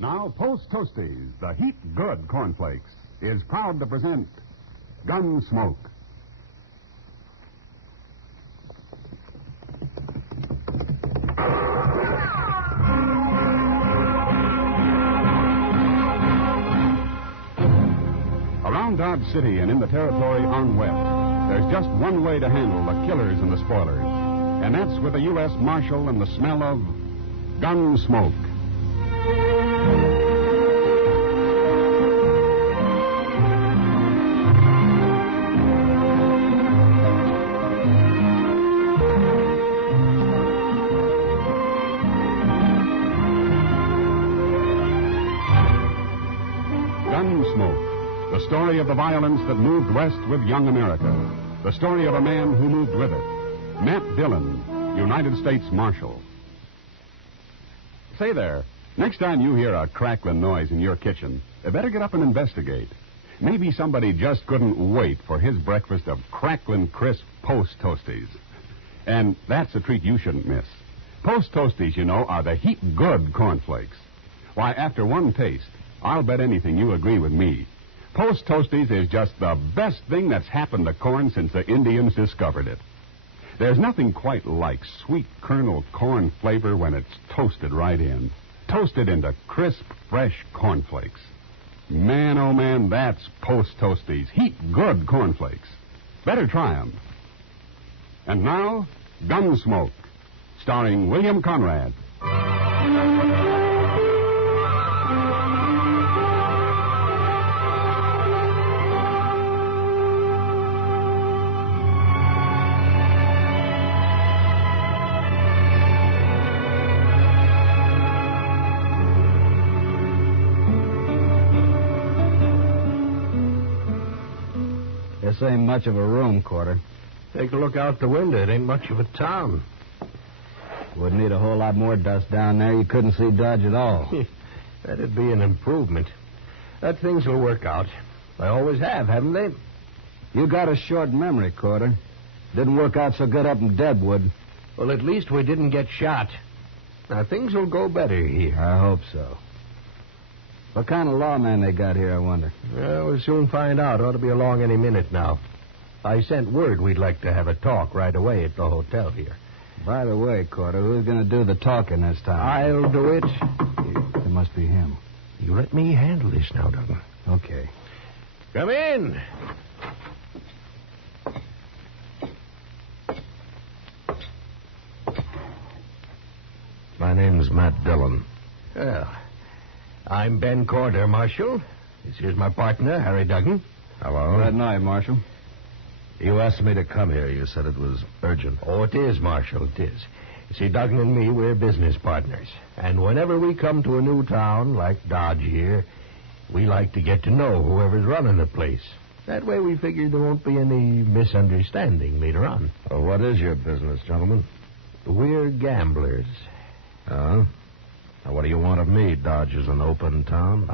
Now, Post Toasties, the heat good cornflakes, is proud to present Gunsmoke. Around Dodge City and in the territory on west, there's just one way to handle the killers and the spoilers, and that's with a U.S. Marshal and the smell of Gunsmoke. Gunsmoke, the story of the violence that moved west with young America. The story of a man who moved with it. Matt Dillon, United States Marshal. Say there, next time you hear a crackling noise in your kitchen, you better get up and investigate. Maybe somebody just couldn't wait for his breakfast of crackling crisp Post Toasties. And that's a treat you shouldn't miss. Post Toasties, you know, are the heat good cornflakes. Why, after one taste, I'll bet anything you agree with me. Post Toasties is just the best thing that's happened to corn since the Indians discovered it. There's nothing quite like sweet kernel corn flavor when it's toasted right in. Toasted into crisp, fresh cornflakes. Man, oh man, that's Post Toasties. Heat good cornflakes. Better try 'em. And now, Gunsmoke, starring William Conrad. This ain't much of a room, Quarter. Take a look out the window. It ain't much of a town. Wouldn't need a whole lot more dust down there. You couldn't see Dodge at all. That'd be an improvement. But things will work out. They always have, haven't they? You got a short memory, Quarter. Didn't work out so good up in Deadwood. Well, at least we didn't get shot. Now, things will go better here. I hope so. What kind of lawman they got here, I wonder? Well, we'll soon find out. Ought to be along any minute now. I sent word we'd like to have a talk right away at the hotel here. By the way, Quarter, who's going to do the talking this time? I'll do it. It must be him. You let me handle this now, Dillon. Okay. Come in. My name's Matt Dillon. Well, I'm Ben Corder, Marshal. This here's my partner, Harry Duggan. Hello. Good night, Marshal. You asked me to come here. You said it was urgent. Oh, it is, Marshal, it is. You see, Duggan and me, we're business partners. And whenever we come to a new town, like Dodge here, we like to get to know whoever's running the place. That way we figure there won't be any misunderstanding later on. Well, what is your business, gentlemen? We're gamblers. Oh? Now, what do you want of me? Dodge is an open town.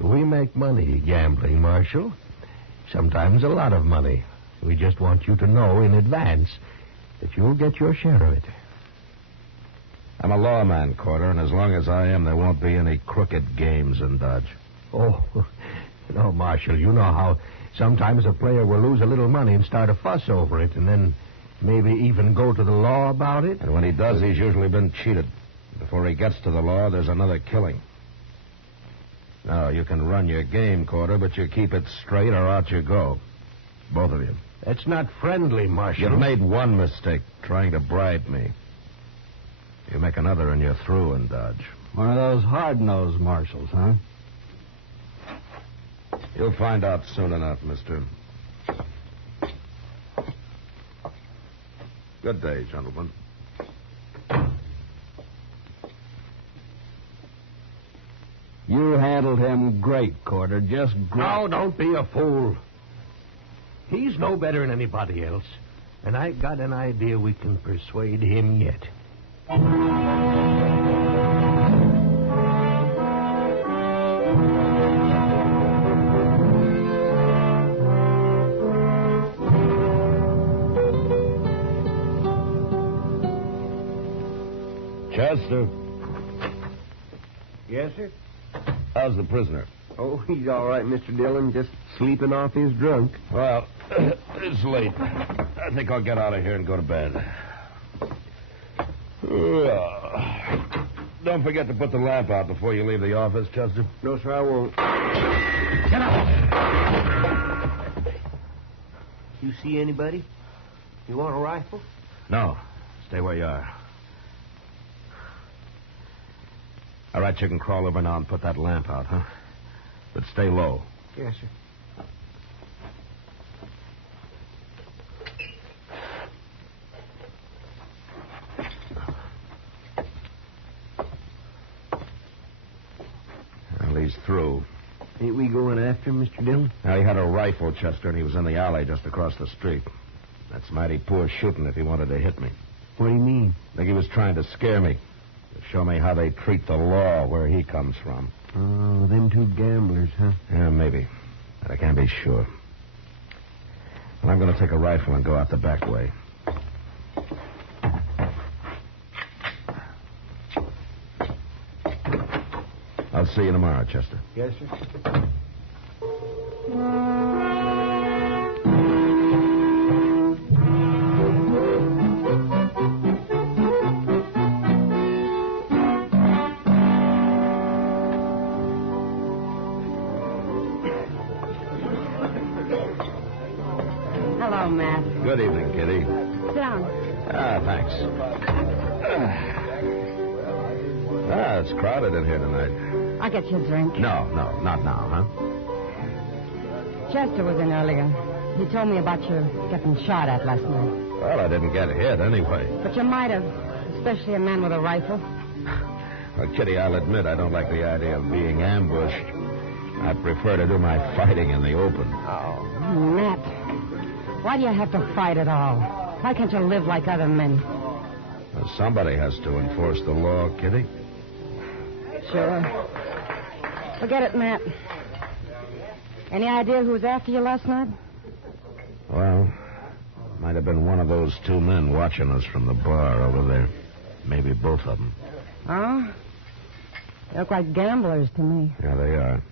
We make money gambling, Marshal. Sometimes a lot of money. We just want you to know in advance that you'll get your share of it. I'm a lawman, Corder, and as long as I am, there won't be any crooked games in Dodge. Oh, no, Marshal, you know how sometimes a player will lose a little money and start a fuss over it, and then maybe even go to the law about it. And when he does, he's usually been cheated. Before he gets to the law, there's another killing. Now, you can run your game, Corder, but you keep it straight or out you go. Both of you. That's not friendly, Marshal. You've made one mistake, trying to bribe me. You make another and you're through in Dodge. One of those hard-nosed marshals, huh? You'll find out soon enough, mister. Good day, gentlemen. You handled him great, Corder. Just great. Now, don't be a fool. He's no better than anybody else. And I've got an idea we can persuade him yet. Chester. Yes, sir? How's the prisoner? Oh, he's all right, Mr. Dillon. Just sleeping off his drunk. Well, it's late. I think I'll get out of here and go to bed. Don't forget to put the lamp out before you leave the office, Chester. No, sir, I won't. Get out! You see anybody? You want a rifle? No. Stay where you are. All right, you can crawl over now and put that lamp out, huh? But stay low. Yes, sir. Well, he's through. Ain't we going after him, Mr. Dillon? Now, he had a rifle, Chester, and he was in the alley just across the street. That's mighty poor shooting if he wanted to hit me. What do you mean? I think he was trying to scare me. To show me how they treat the law where he comes from. Oh, them two gamblers, huh? Yeah, maybe. But I can't be sure. Well, I'm going to take a rifle and go out the back way. I'll see you tomorrow, Chester. Yes, sir. Hello, Matt. Good evening, Kitty. Sit down. Thanks. It's crowded in here tonight. I'll get you a drink. No, not now, huh? Chester was in earlier. He told me about you getting shot at last night. Well, I didn't get hit anyway. But you might have, especially a man with a rifle. Well, Kitty, I'll admit I don't like the idea of being ambushed. I prefer to do my fighting in the open. Oh, Matt. Why do you have to fight at all? Why can't you live like other men? Well, somebody has to enforce the law, Kitty. Sure. Forget it, Matt. Any idea who was after you last night? Well, might have been one of those two men watching us from the bar over there. Maybe both of them. Oh? They look like gamblers to me. Yeah, they are.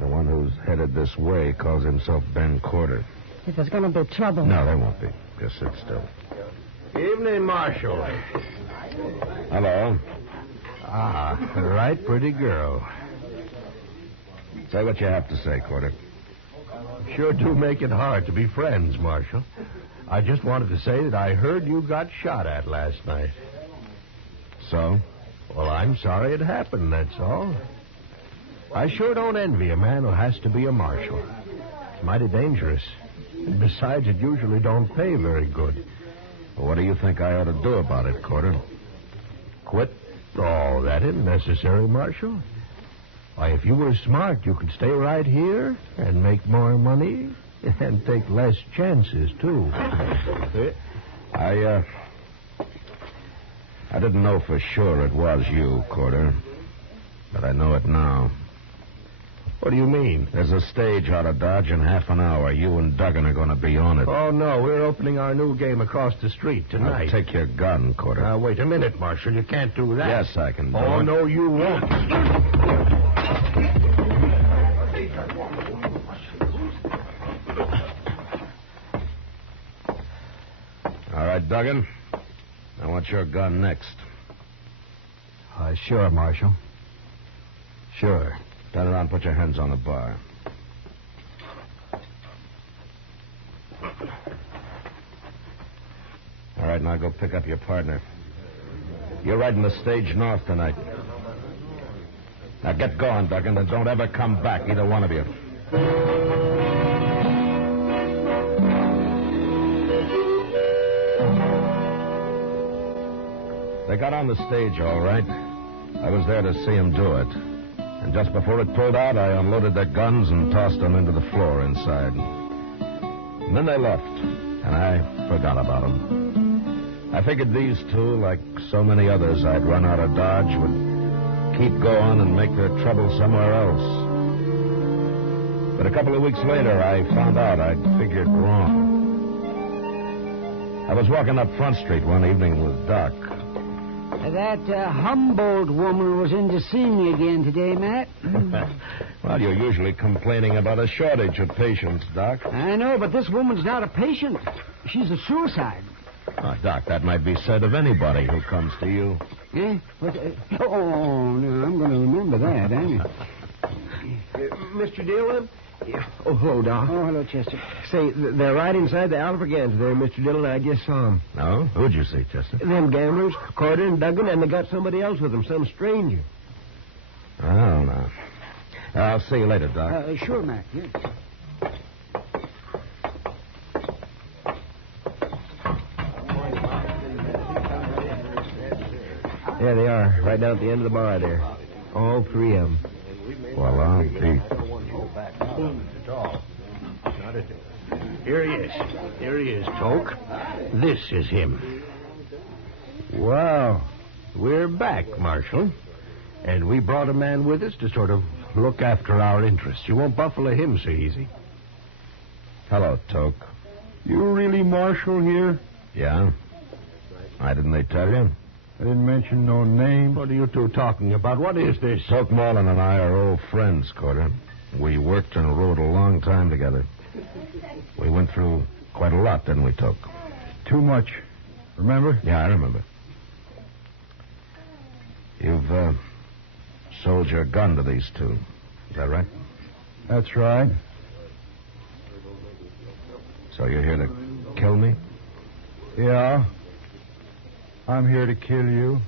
The one who's headed this way calls himself Ben Corder. If there's going to be trouble. No, there won't be. Just sit still. Evening, Marshal. Hello. Ah, right pretty girl. Say what you have to say, Corder. Sure do make it hard to be friends, Marshal. I just wanted to say that I heard you got shot at last night. So? Well, I'm sorry it happened, that's all. I sure don't envy a man who has to be a marshal. It's mighty dangerous. And besides, it usually don't pay very good. Well, what do you think I ought to do about it, Corder? Quit? Oh, that isn't necessary, Marshal. Why, if you were smart, you could stay right here and make more money and take less chances, too. I didn't know for sure it was you, Corder. But I know it now. What do you mean? There's a stage out of Dodge in half an hour. You and Duggan are going to be on it. Oh, no, we're opening our new game across the street tonight. Now, take your gun, Corder. Now, wait a minute, Marshal. You can't do that. Yes, I can do Oh, it. no, you won't. All right, Duggan. I want your gun next. Sure, Marshal. Sure. Turn around and put your hands on the bar. All right, now go pick up your partner. You're riding the stage north tonight. Now get going, Duggan, and don't ever come back, either one of you. They got on the stage, all right. I was there to see him do it. And just before it pulled out, I unloaded their guns and tossed them into the floor inside. And then they left, and I forgot about them. I figured these two, like so many others I'd run out of Dodge, would keep going and make their trouble somewhere else. But a couple of weeks later, I found out I'd figured wrong. I was walking up Front Street one evening with Doc. That Humboldt woman was in to see me again today, Matt. Well, you're usually complaining about a shortage of patients, Doc. I know, but this woman's not a patient. She's a suicide. Doc, that might be said of anybody who comes to you. Eh? What, oh, no, I'm going to remember that, ain't I? Mr. Dillon? Oh, hello, Doc. Oh, hello, Chester. Say, they're right inside the Alfreganza there, Mr. Dillon. I just saw them. No? Who'd you see, Chester? Them gamblers, Carter and Duggan, and they got somebody else with them, some stranger. I don't know. I'll see you later, Doc. Sure, Matt. Yeah. There they are, right down at the end of the bar there. All three of them. Well, I'll be... Here he is. Here he is, Toke. This is him. Wow. We're back, Marshal. And we brought a man with us to sort of look after our interests. You won't buffalo him so easy. Hello, Toke. You really Marshal here? Yeah? Why didn't they tell you? I didn't mention no name. What are you two talking about? What is this? Toke Marlin and I are old friends, Carter. We worked and rode a long time together. We went through quite a lot, didn't we, Toke? Too much. Remember? Yeah, I remember. You've sold your gun to these two. Is that right? That's right. So you're here to kill me? Yeah. I'm here to kill you.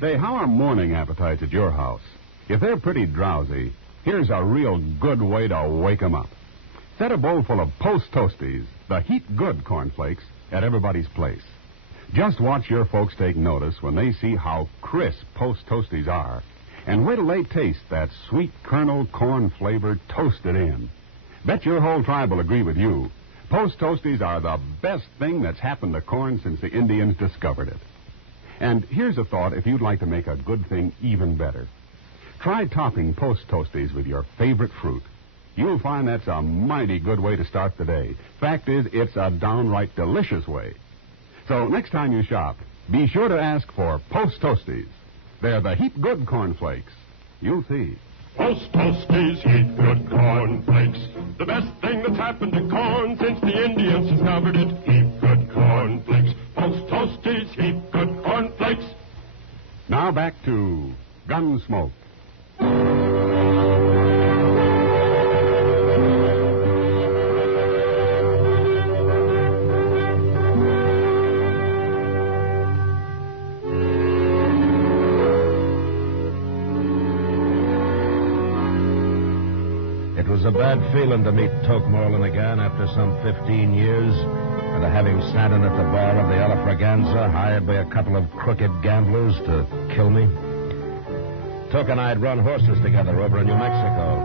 Say, how are morning appetites at your house? If they're pretty drowsy, here's a real good way to wake 'em up. Set a bowl full of Post Toasties, the heat-good cornflakes, at everybody's place. Just watch your folks take notice when they see how crisp Post Toasties are. And wait till they taste that sweet kernel corn flavor toasted in. Bet your whole tribe will agree with you. Post Toasties are the best thing that's happened to corn since the Indians discovered it. And here's a thought if you'd like to make a good thing even better. Try topping Post Toasties with your favorite fruit. You'll find that's a mighty good way to start the day. Fact is, it's a downright delicious way. So next time you shop, be sure to ask for Post Toasties. They're the heap good cornflakes. You'll see. Post Toasties, heap good cornflakes. The best thing that's happened to corn since the Indians discovered it. Heap good cornflakes. Post Toasties, heap good cornflakes. Now back to Gunsmoke. It was a bad feeling to meet Toke Marlin again after some 15 years, and to have him standing at the bar of the Alfreganza, hired by a couple of crooked gamblers to kill me. Toke and I had run horses together over in New Mexico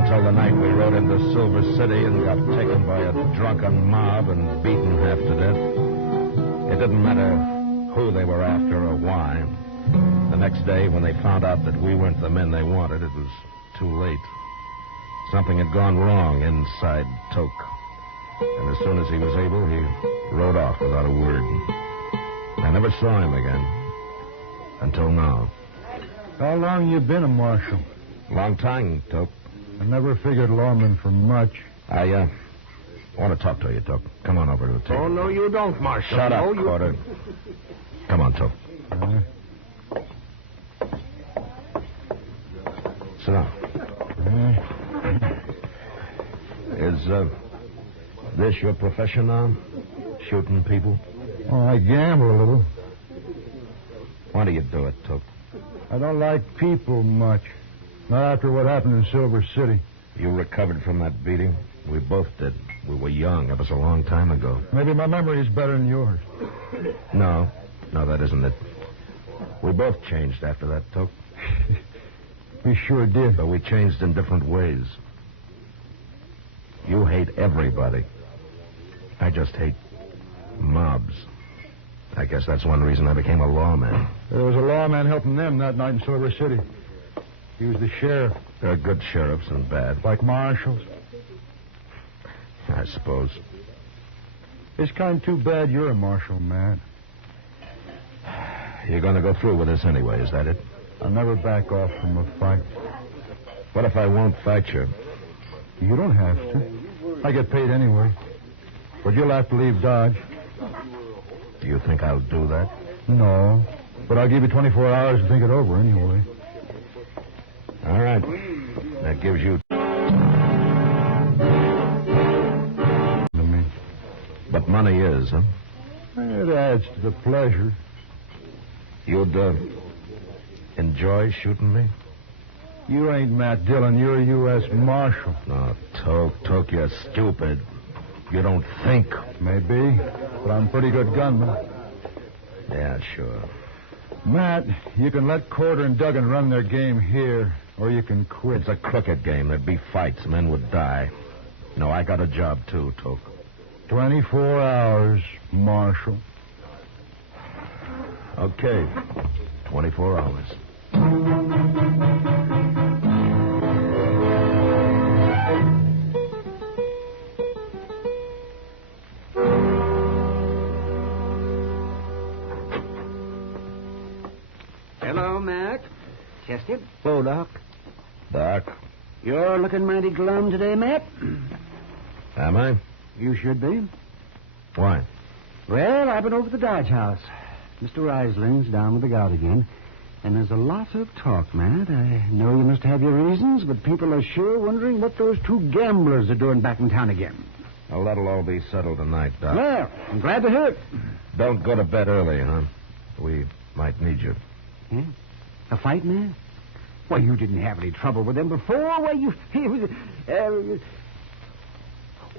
until the night we rode into Silver City and got taken by a drunken mob and beaten half to death. It didn't matter who they were after or why. The next day, when they found out that we weren't the men they wanted, it was too late. Something had gone wrong inside Toke. And as soon as he was able, he rode off without a word. I never saw him again. Until now. How long you been a marshal? Long time, Toke. I never figured lawman for much. I want to talk to you, Toke. Come on over to the table. Oh, no, you don't, Marshal. Shut up, No, you... Carter. Come on, Toke. Sit down. Is this your profession now? Shooting people? Oh, I gamble a little. Why do you do it, Toke? I don't like people much. Not after what happened in Silver City. You recovered from that beating? We both did. We were young. That was a long time ago. Maybe my memory is better than yours. No, that isn't it. We both changed after that, Toke. We sure did. But we changed in different ways. You hate everybody. I just hate mobs. I guess that's one reason I became a lawman. There was a lawman helping them that night in Silver City. He was the sheriff. There are good sheriffs and bad. Like marshals. I suppose. It's kind of too bad you're a marshal, Matt. You're going to go through with this anyway, is that it? I'll never back off from a fight. What if I won't fight you? You don't have to. I get paid anyway. But you'll have to leave Dodge. Do you think I'll do that? No. But I'll give you 24 hours to think it over anyway. All right. That gives you... But money is, huh? It adds to the pleasure. You'd, enjoy shooting me? You ain't Matt Dillon. You're a U.S. Marshal. No, Toke, you're stupid. You don't think. Maybe, but I'm a pretty good gunman. Yeah, sure. Matt, you can let Corder and Duggan run their game here, or you can quit. It's a crooked game. There'd be fights. Men would die. No, I got a job, too, Toke. 24 hours, Marshal. Okay. 24 hours. Hello, Mac. Chester? Hello, Doc. Doc, You're looking mighty glum today, Matt. am I? You should be. Why? Well, I've been over to the Dodge House. Mr. Reisling's down with the gout again. And there's a lot of talk, Matt. I know you must have your reasons, but people are sure wondering what those two gamblers are doing back in town again. Well, that'll all be settled tonight, Doc. Well, I'm glad to hear it. Don't go to bed early, huh? We might need you. Yeah? A fight, man? Why, you didn't have any trouble with them before. Why, you...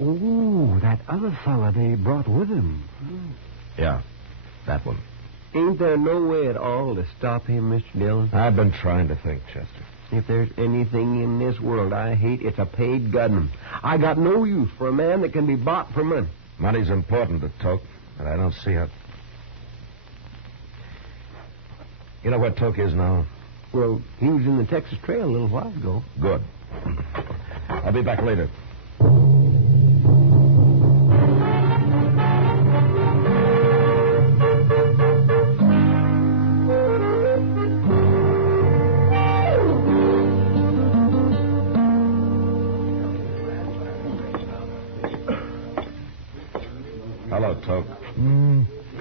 Oh, that other fella they brought with him. Yeah, that one. Ain't there no way at all to stop him, Mr. Dillon? I've been trying to think, Chester. If there's anything in this world I hate, it's a paid gunman. I got no use for a man that can be bought for money. Money's important to Toke, but I don't see how... You know where Toke is now? Well, he was in the Texas Trail a little while ago. Good. I'll be back later. Hello, Toke.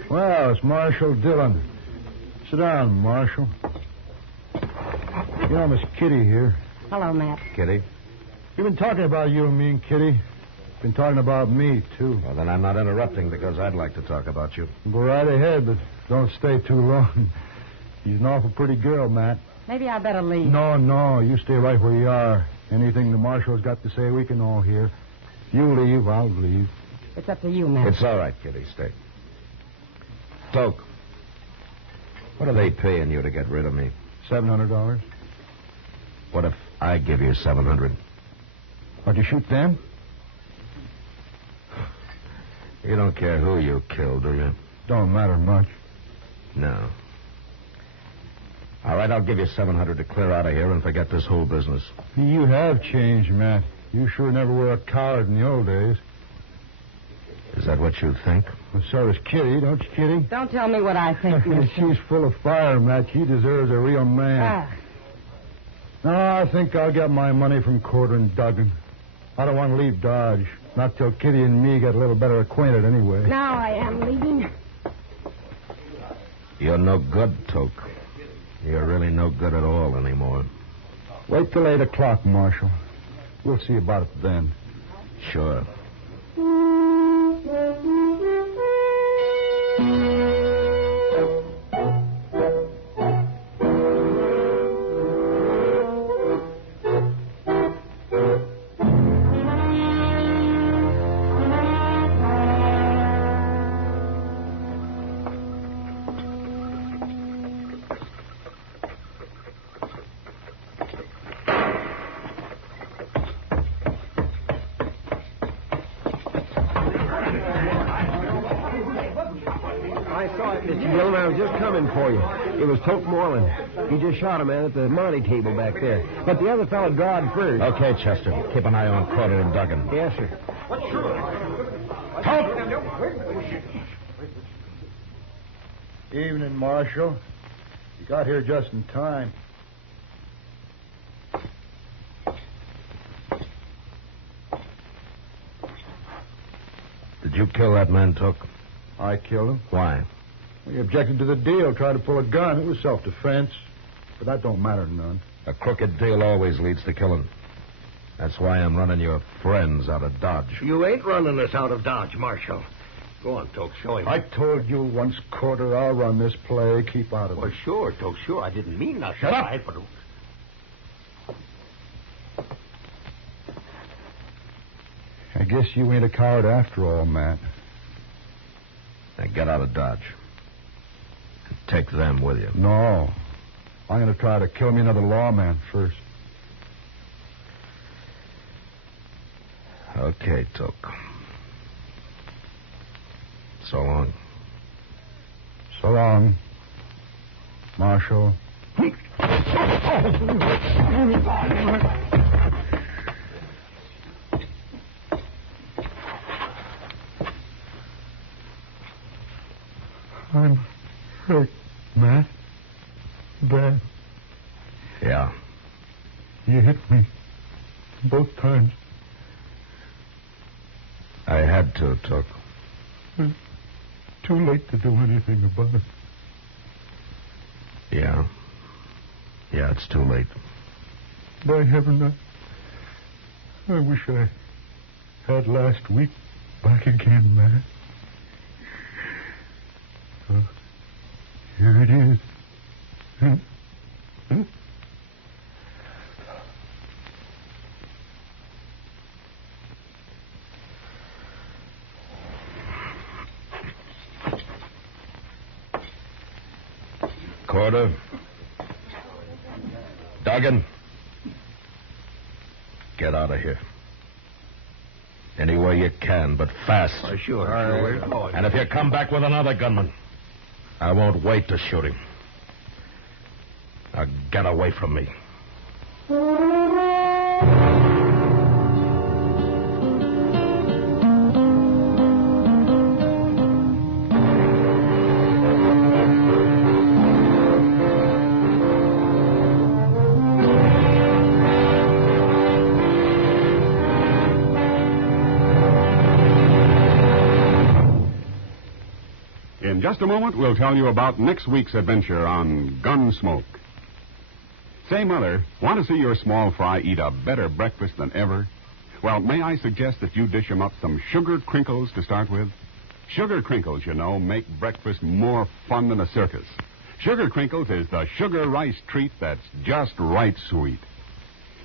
Well, it's Marshal Dillon. Sit down, Marshal. You know, Miss Kitty here. Hello, Matt. Kitty? You've been talking about you and me and Kitty. Been talking about me, too. Well, then I'm not interrupting because I'd like to talk about you. Go right ahead, but don't stay too long. She's an awful pretty girl, Matt. Maybe I better leave. No, you stay right where you are. Anything the Marshal's got to say, we can all hear. You leave, I'll leave. It's up to you, Matt. It's all right, Kitty. Stay. Toke, what are they paying you to get rid of me? $700. What if I give you $700? Ought you shoot them? You don't care who you kill, do you? Don't matter much. No. All right, I'll give you $700 to clear out of here and forget this whole business. You have changed, Matt. You sure never were a coward in the old days. Is that what you think? Well, so does Kitty, don't you, Kitty? Don't tell me what I think, mister. She's full of fire, Matt. She deserves a real man. No, I think I'll get my money from Corder and Duggan. I don't want to leave Dodge. Not till Kitty and me get a little better acquainted anyway. Now I am leaving. You're no good, Toke. You're really no good at all anymore. Wait till 8 o'clock, Marshal. We'll see about it then. Sure. I saw it, Mr. Dillon. I was just coming for you. It was Toke Moreland. He just shot a man at the Monte table back there. But the other fellow drawed first. Okay, Chester. Keep an eye on Carter and Duggan. Yes, sir. Evening, Marshal. You got here just in time. Did you kill that man, Took? I killed him. Why? He objected to the deal, tried to pull a gun. It was self-defense. But that don't matter none. A crooked deal always leads to killing. That's why I'm running your friends out of Dodge. You ain't running us out of Dodge, Marshal. Go on, Toke. Show him. I told you once, Carter, I'll run this play. Keep out of it. Well, sure, Toke, sure. I didn't mean nothing. Shut up. But... I guess you ain't a coward after all, Matt. Now get out of Dodge. And take them with you. No. I'm going to try to kill me another lawman first. Okay, Took. So long. So long, Marshal. I'm hurt, Matt. Bad. Yeah. You hit me both times. I had to, Took. It's too late to do anything about it. Yeah. Yeah, it's too late. By heaven, I wish I had last week back again, Matt. Here it is. Carter. Duggan. Get out of here. Any way you can, but fast. Sure. And if you come back with another gunman, I won't wait to shoot him. Now get away from me. In just a moment, we'll tell you about next week's adventure on Gunsmoke. Say, Mother, want to see your small fry eat a better breakfast than ever? Well, may I suggest that you dish 'em up some sugar crinkles to start with? Sugar crinkles, you know, make breakfast more fun than a circus. Sugar crinkles is the sugar rice treat that's just right sweet.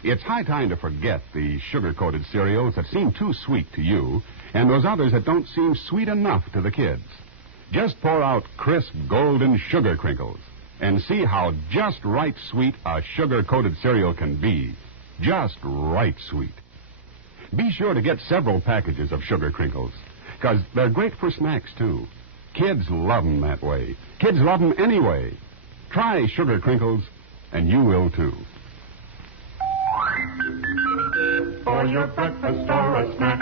It's high time to forget the sugar-coated cereals that seem too sweet to you and those others that don't seem sweet enough to the kids. Just pour out crisp golden sugar crinkles and see how just right sweet a sugar-coated cereal can be. Just right sweet. Be sure to get several packages of sugar crinkles, because they're great for snacks, too. Kids love 'em that way. Kids love 'em anyway. Try sugar crinkles, and you will, too. For your breakfast or a snack,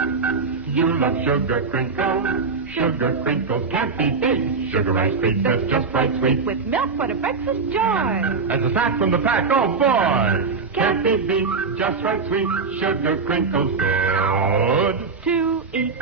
you love sugar crinkles. Sugar crinkles can't be beat. Sugar rice treat that's just right sweet. With milk for the breakfast joy. As a snack from the pack, oh boy! Can't be beat, just right sweet. Sugar crinkles good To eat.